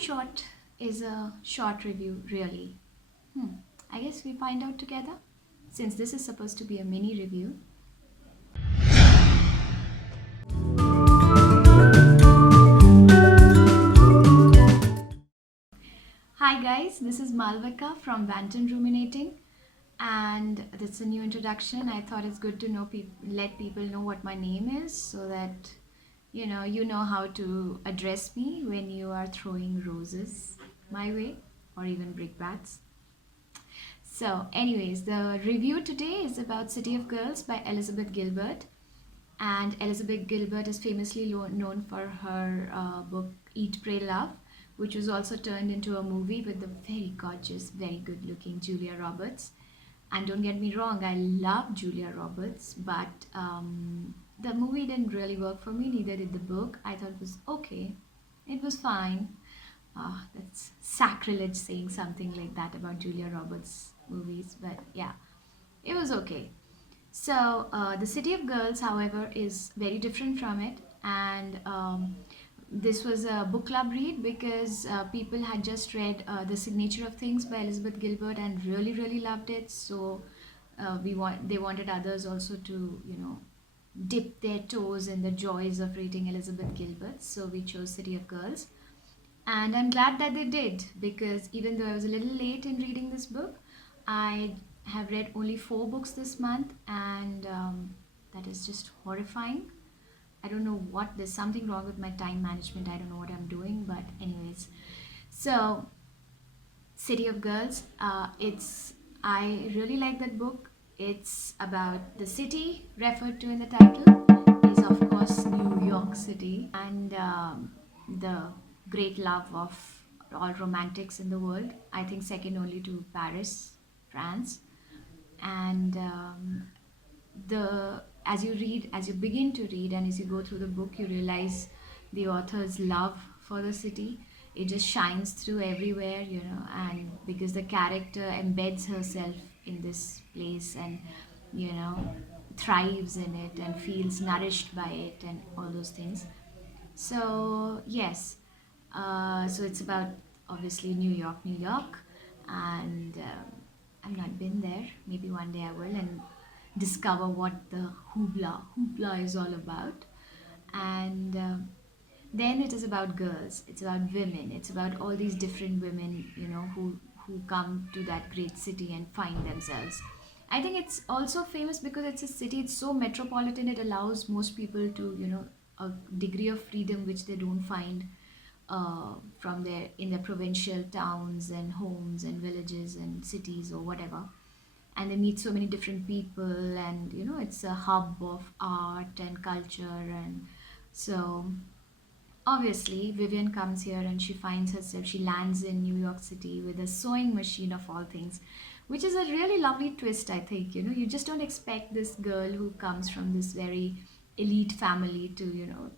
short is a short review, really? I guess we find out together. Since this is supposed to be a mini review. Hi guys, this is Malvika from Vanton Ruminating, and it's a new introduction. I thought it's good to let people know what my name is, so that you know how to address me when you are throwing roses my way or even brickbats. So, anyways, the review today is about City of Girls by Elizabeth Gilbert. And Elizabeth Gilbert is famously known for her book Eat, Pray, Love, which was also turned into a movie with the very gorgeous, very good looking Julia Roberts. And don't get me wrong, I love Julia Roberts, but the movie didn't really work for me, neither did the book. I thought it was okay, it was fine. That's sacrilege saying something like that about Julia Roberts movies, but yeah, it was okay. So, The City of Girls, however, is very different from it, and this was a book club read because people had just read The Signature of Things by Elizabeth Gilbert and really, really loved it. So, they wanted others also to, dip their toes in the joys of reading Elizabeth Gilbert. So, we chose City of Girls. And I'm glad that they did because even though I was a little late in reading this book, I have read only 4 books this month, and that is just horrifying. I don't know what, there's something wrong with my time management. I don't know what I'm doing, but, anyways. So, City of Girls, I really like that book. It's about the city referred to in the title is, of course, New York City, and the great love of all romantics in the world. I think second only to Paris, France. And the as you begin to read, and as you go through the book, you realize the author's love for the city. It just shines through everywhere, and because the character embeds herself in this place, and you know thrives in it and feels nourished by it and all those things. So yes, so it's about, obviously, New York, New York, and I've not been there. Maybe one day I will and discover what the hoopla is all about. And then it is about girls. It's about women. It's about all these different women, who come to that great city and find themselves. I think it's also famous because it's a city. It's so metropolitan. It allows most people to, a degree of freedom which they don't find from their in their provincial towns and homes and villages and cities or whatever. And they meet so many different people, and it's a hub of art and culture. And so, obviously, Vivian comes here and she finds herself, she lands in New York City with a sewing machine of all things, which is a really lovely twist, I think. You just don't expect this girl who comes from this very elite family to,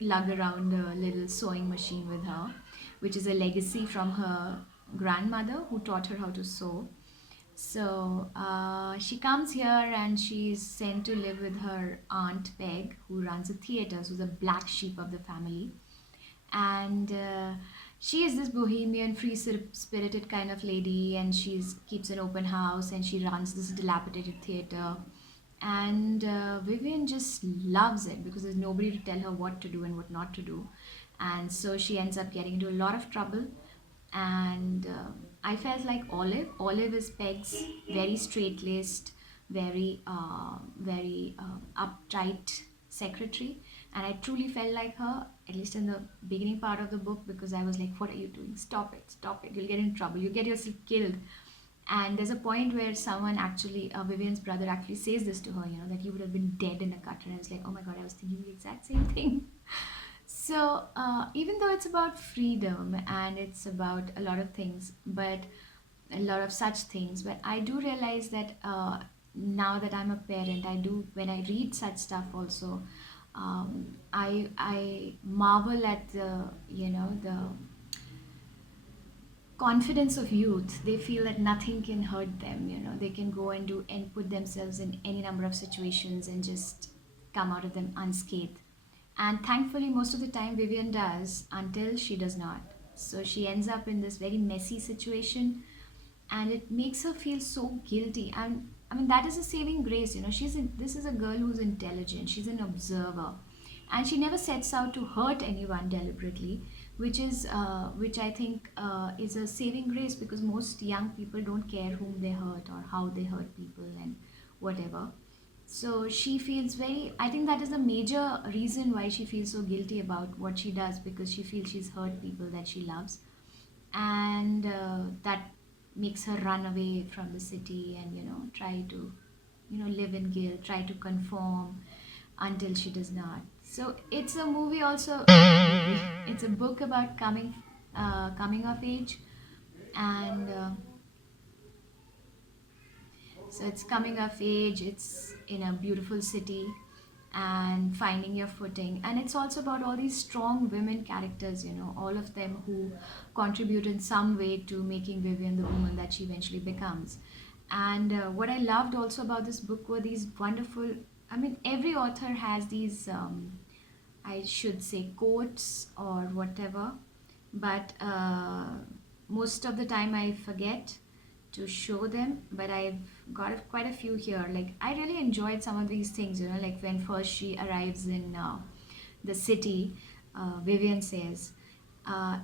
lug around a little sewing machine with her, which is a legacy from her grandmother who taught her how to sew. So she comes here and she's sent to live with her aunt Peg, who runs a theater, so the black sheep of the family. And she is this bohemian, free spirited kind of lady, and she's keeps an open house and she runs this dilapidated theater. And Vivian just loves it because there's nobody to tell her what to do and what not to do. And so she ends up getting into a lot of trouble. And I felt like Olive is Peg's very straight-laced, very uptight secretary, and I truly felt like her, at least in the beginning part of the book, because I was like, "What are you doing? Stop it! Stop it! You'll get in trouble. You get yourself killed." And there's a point where someone actually, Vivian's brother actually says this to her, that you would have been dead in a gutter. And I was like, oh my god, I was thinking the exact same thing. So, even though it's about freedom and it's about a lot of things, but a lot of such things, but I do realize that now that I'm a parent, I do, when I read such stuff also, I marvel at the confidence of youth. They feel that nothing can hurt them. They can go and do and put themselves in any number of situations and just come out of them unscathed. And thankfully, most of the time, Vivian does, until she does not. So she ends up in this very messy situation, and it makes her feel so guilty. And I mean, that is a saving grace. This is a girl who's intelligent, she's an observer, and she never sets out to hurt anyone deliberately, which I think is a saving grace, because most young people don't care whom they hurt or how they hurt people and whatever. So she feels very, I think that is the major reason why she feels so guilty about what she does, because she feels she's hurt people that she loves. And that makes her run away from the city and, try to, live in guilt, try to conform until she does not. So it's a movie also, movie. It's a book about coming of age. And so it's coming of age, it's in a beautiful city and finding your footing. And it's also about all these strong women characters, all of them who contribute in some way to making Vivian the woman that she eventually becomes. And what I loved also about this book were these wonderful, I mean, every author has these, I should say, quotes or whatever, but most of the time I forget to show them, but I've got quite a few here. Like, I really enjoyed some of these things, like when first she arrives in the city, Vivian says,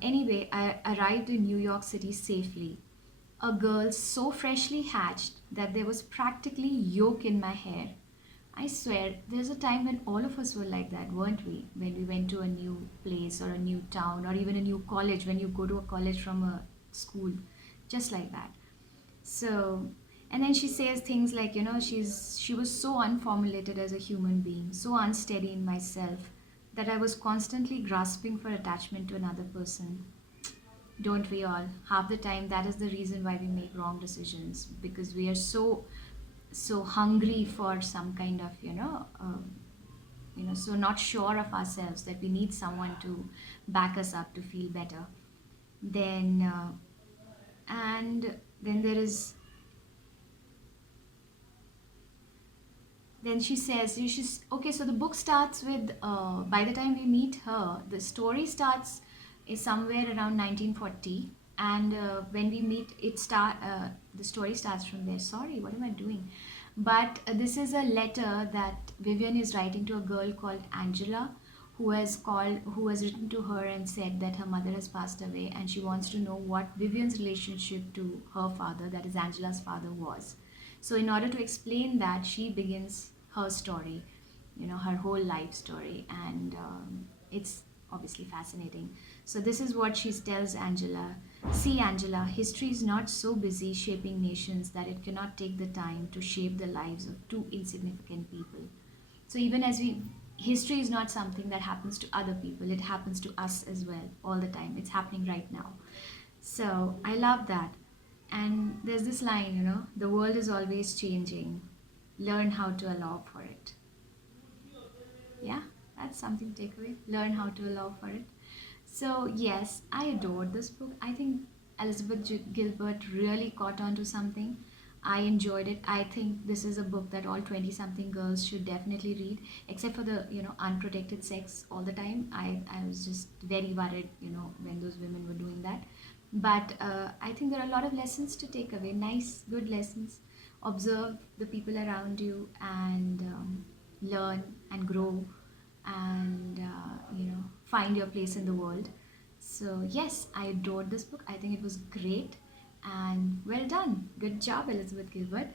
anyway, I arrived in New York City safely. A girl so freshly hatched that there was practically yolk in my hair. I swear, there's a time when all of us were like that, weren't we? When we went to a new place or a new town or even a new college, when you go to a college from a school, just like that. So, and then she says things like, she was so unformulated as a human being, so unsteady in myself, that I was constantly grasping for attachment to another person. Don't we all? Half the time, that is the reason why we make wrong decisions, because we are so hungry for some kind of, so not sure of ourselves that we need someone to back us up to feel better. Then and then there is then she says, she's okay. So the book starts with, by the time we meet her, the story starts is somewhere around 1940, and when we meet the story starts from there. Sorry, what am I doing? But this is a letter that Vivian is writing to a girl called Angela, who has written to her and said that her mother has passed away, and she wants to know what Vivian's relationship to her father, that is Angela's father, was. So in order to explain that, she begins her story, her whole life story, and it's obviously fascinating. So this is what she tells Angela. See, Angela, history is not so busy shaping nations that it cannot take the time to shape the lives of two insignificant people. So even as we, history is not something that happens to other people, it happens to us as well, all the time. It's happening right now. So I love that. And there's this line, the world is always changing, learn how to allow for it. Yeah, that's something to take away, learn how to allow for it. So yes, I adored this book. I think Elizabeth Gilbert really caught on to something. I enjoyed it. I think this is a book that all 20 something girls should definitely read, except for the, unprotected sex all the time. I was just very worried, when those women were doing that. But I think there are a lot of lessons to take away, nice, good lessons. Observe the people around you, and learn and grow, and find your place in the world. So yes, I adored this book. I think it was great, and well done, good job, Elizabeth Gilbert.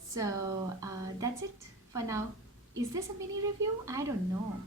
So that's it for now. Is this a mini review? I don't know.